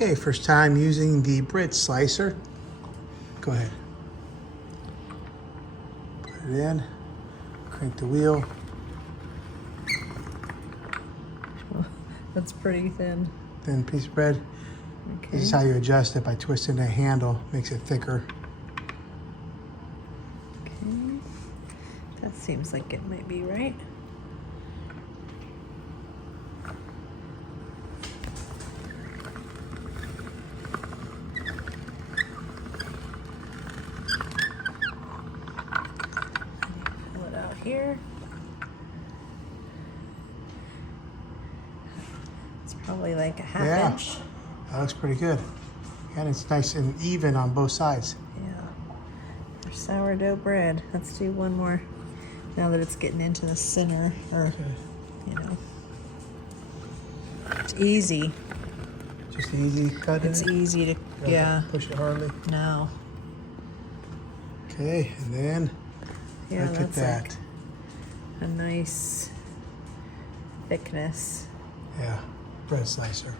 Okay, first time using the bread slicer. Go ahead. Put it in, crank the wheel. That's pretty thin. Thin piece of bread. Okay. This is how you adjust it, by twisting the handle, makes it thicker. Okay. That seems like it might be right. Pull it out here. It's probably like a half inch. That looks pretty good. And it's nice and even on both sides. Yeah. For sourdough bread. Let's do one more now that it's getting into the center, or, you know. It's easy. Just easy cut. It's easy to, yeah. Push it hardly. No. Okay, and then Yeah, look at that's that. like a nice thickness. Yeah, bread slicer.